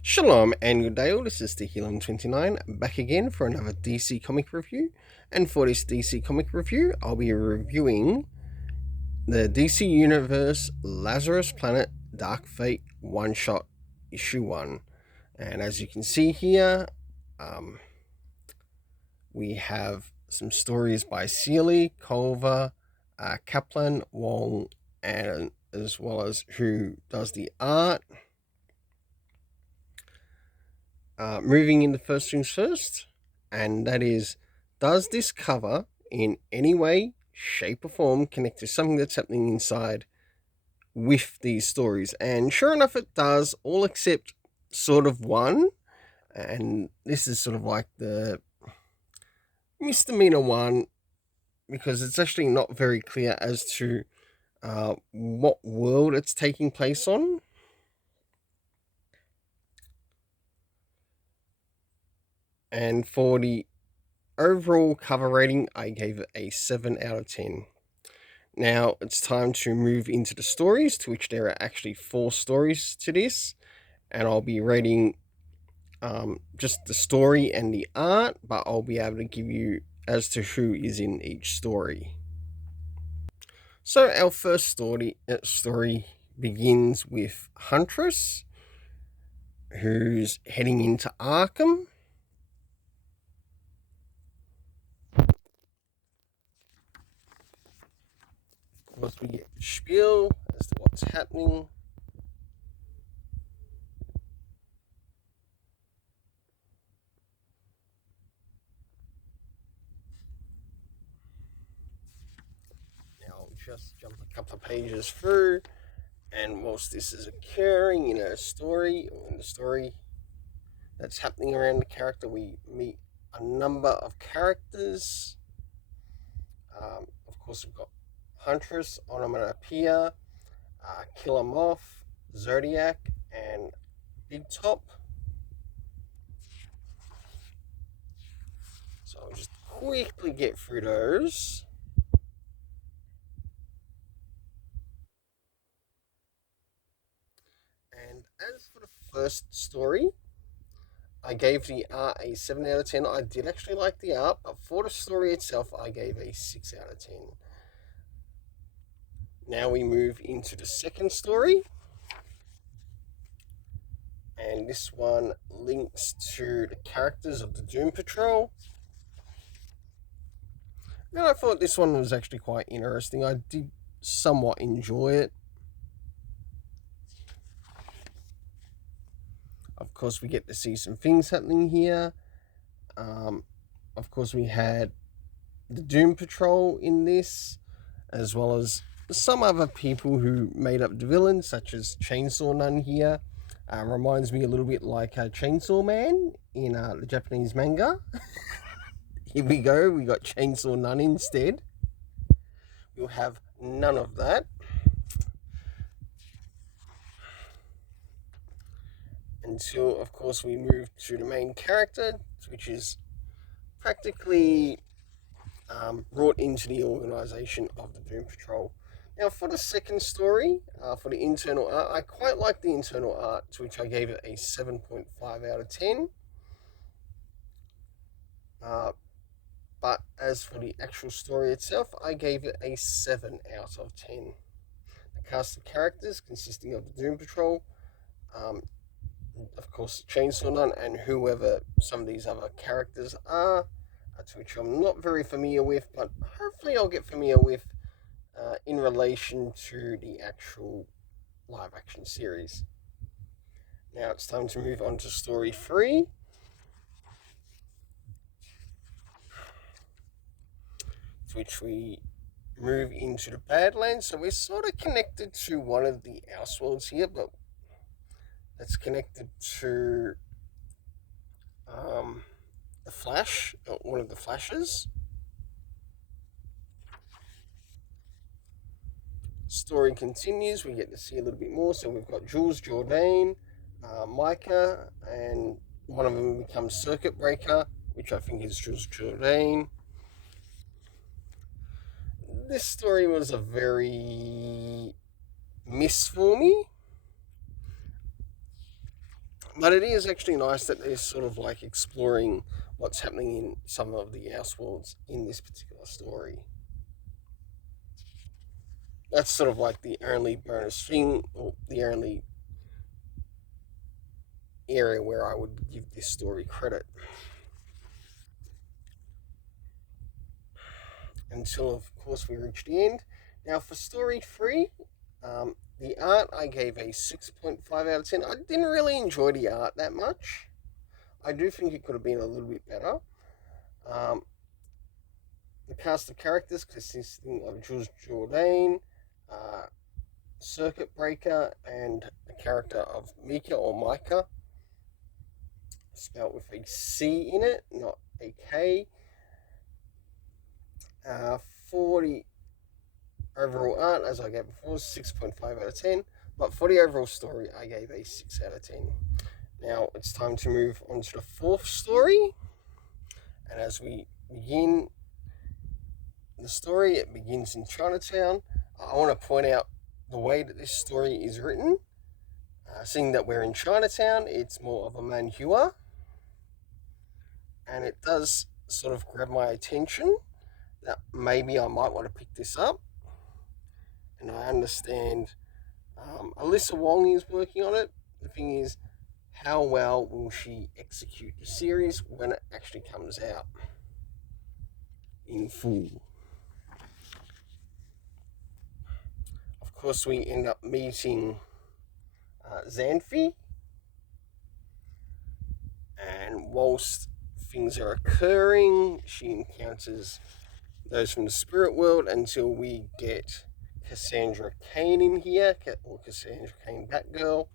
Shalom and good day all, this is the Healing29 back again for another DC comic review. And for this DC comic review, I'll be reviewing the DC Universe Lazarus Planet Dark Fate one-shot issue 1. And as you can see here, we have some stories by Seeley, Culver, Kaplan, Wong, and as well as who does the art. Moving into first things first, and that is, does this cover in any way, shape, or form connect to something that's happening inside with these stories? And sure enough, it does, all except sort of one. And this is sort of like the misdemeanor one, because it's actually not very clear as to what world it's taking place on. And for the overall cover rating, I gave it a 7 out of 10. Now it's time to move into the stories, to which there are actually 4 stories to this, and I'll be rating just the story and the art, but I'll be able to give you as to who is in each story. So our first story begins with Huntress, who's heading into Arkham. Of course, we get the spiel as to what's happening. Now I'll just jump a couple of pages through, and whilst this is occurring in a story, or in the story that's happening around the character, we meet a number of characters. Of course, we've got Huntress, Onomatopoeia, Killer Moth, Zodiac, and Big Top. So I'll just quickly get through those. And as for the first story, I gave the art a 7 out of 10. I did actually like the art, but for the story itself, I gave a 6 out of 10. Now we move into the second story. And this one links to the characters of the Doom Patrol. And I thought this one was actually quite interesting. I did somewhat enjoy it. Of course, we get to see some things happening here. Of course, we had the Doom Patrol in this, as well as some other people who made up the villains, such as Chainsaw Nun here. Reminds me a little bit like Chainsaw Man in the Japanese manga. Here we go, we got Chainsaw Nun instead. We'll have none of that. Until, of course, we move to the main character, which is practically brought into the organization of the Doom Patrol. Now, for the second story, for the internal art, I quite like the internal art, to which I gave it a 7.5 out of 10. But as for the actual story itself, I gave it a 7 out of 10. The cast of characters consisting of the Doom Patrol, of course, Chainsaw Nun, and whoever some of these other characters are, to which I'm not very familiar with, but hopefully I'll get familiar with in relation to the actual live action series. Now it's time to move on to story 3. To which we move into the Badlands. So we're sort of connected to one of the Elseworlds here, but that's connected to the Flash, one of the Flashes. Story continues. We get to see a little bit more. So we've got Jules Jordan, Micah, and one of them becomes Circuit Breaker, which I think is Jules Jordan. This story was a very miss for me. But it is actually nice that they're sort of like exploring what's happening in some of the Elseworlds in this particular story. That's sort of like the only bonus thing, or the only area where I would give this story credit. Until, of course, we reach the end. Now, for story 3, the art I gave a 6.5 out of 10. I didn't really enjoy the art that much. I do think it could have been a little bit better. Um, the cast of characters consisting of Jules Jourdain, uh, Circuit Breaker, and the character of Mika or Micah, spelled with a C in it, not a K. 40 overall art, as I gave before, 6.5 out of 10. But for the overall story, I gave a 6 out of 10. Now it's time to move on to the 4th story. And as we begin the story, it begins in Chinatown. I want to point out the way that this story is written. Seeing that we're in Chinatown, it's more of a manhua. And it does sort of grab my attention that maybe I might want to pick this up. And I understand Alyssa Wong is working on it. The thing is, how well will she execute the series when it actually comes out in full? Of course, we end up meeting Xanthi, and whilst things are occurring, she encounters those from the spirit world until we get Cassandra Cain in here, or Cassandra Cain Batgirl.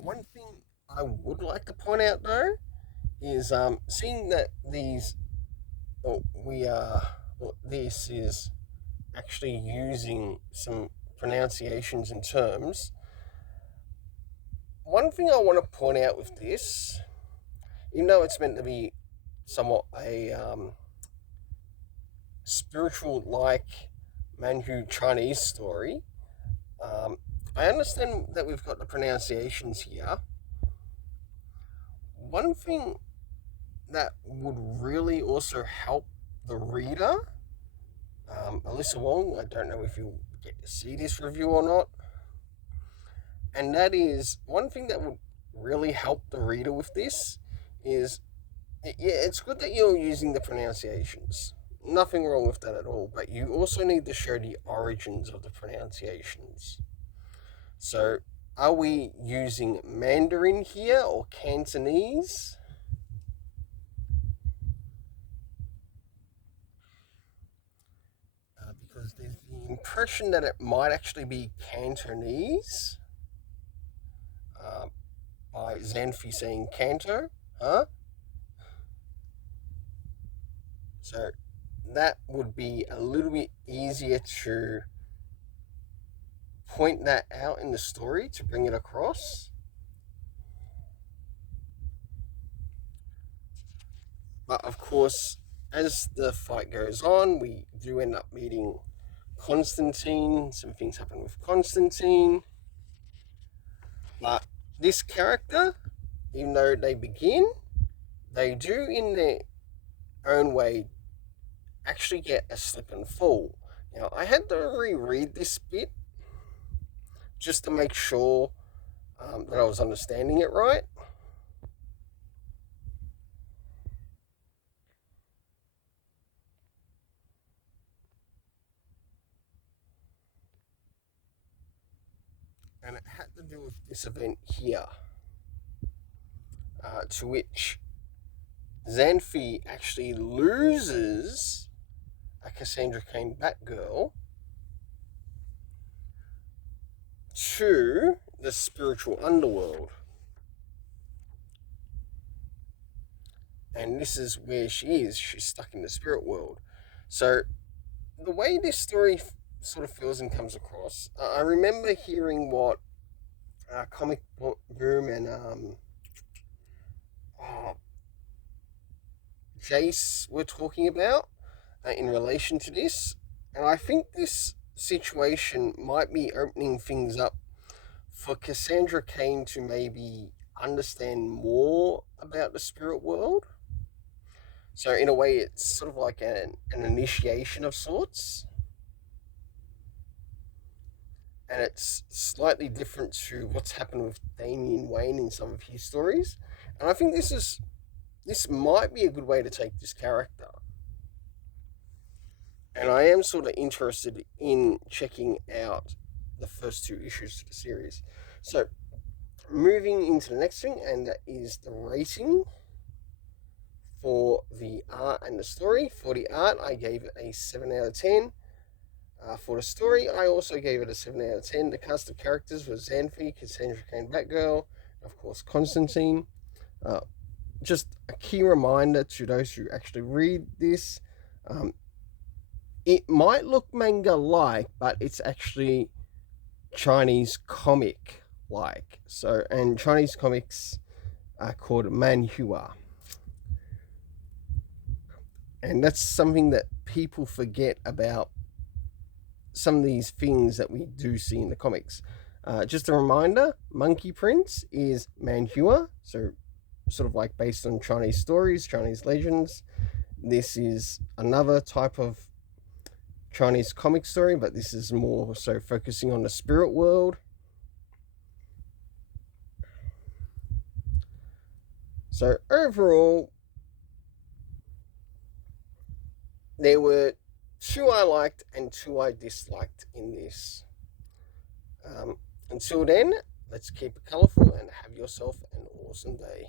One thing I would like to point out though is seeing that this is actually using some pronunciations and terms. One thing I want to point out with this, even though it's meant to be somewhat a spiritual like Manchu Chinese story, I understand that we've got the pronunciations here. One thing that would really also help the reader, Alyssa Wong, I don't know if you'll get to see this review or not, and that is one thing that would really help the reader with this is, yeah, it's good that you're using the pronunciations. Nothing wrong with that at all, but you also need to show the origins of the pronunciations. So, are we using Mandarin here or Cantonese? Because there's the impression that it might actually be Cantonese, by Xanthi saying Canto, huh? So that would be a little bit easier to point that out in the story to bring it across. But of course, as the fight goes on, we do end up meeting Constantine. Some things happen with Constantine. But this character, even though they do in their own way actually get a slip and fall. Now, I had to reread this bit just to make sure that I was understanding it right. And it had to do with this event here, to which Xanthi actually loses a Cassandra Cain Batgirl to the spiritual underworld. And this is where she is. She's stuck in the spirit world. So the way this story sort of feels and comes across, I remember hearing what Comic Boom and Jace were talking about in relation to this, and I think this situation might be opening things up for Cassandra Cain to maybe understand more about the spirit world. So in a way, it's sort of like an initiation of sorts, and it's slightly different to what's happened with Damian Wayne in some of his stories. And I think this might be a good way to take this character. And I am sort of interested in checking out the first two issues of the series. So moving into the next thing, and that is the rating for the art and the story. For the art, I gave it a 7 out of 10. For the story, I also gave it a 7 out of 10. The cast of characters was Xanthi, Cassandra Cain, Batgirl, and of course Constantine. Uh, just a key reminder to those who actually read this, it might look manga-like, but it's actually Chinese comic-like. So, and Chinese comics are called manhua. And that's something that people forget about some of these things that we do see in the comics. Just a reminder, Monkey Prince is manhua, so sort of like based on Chinese stories, Chinese legends. This is another type of Chinese comic story, but this is more so focusing on the spirit world. So overall, there were two I liked and two I disliked in this. Until then, let's keep it colourful and have yourself an awesome day.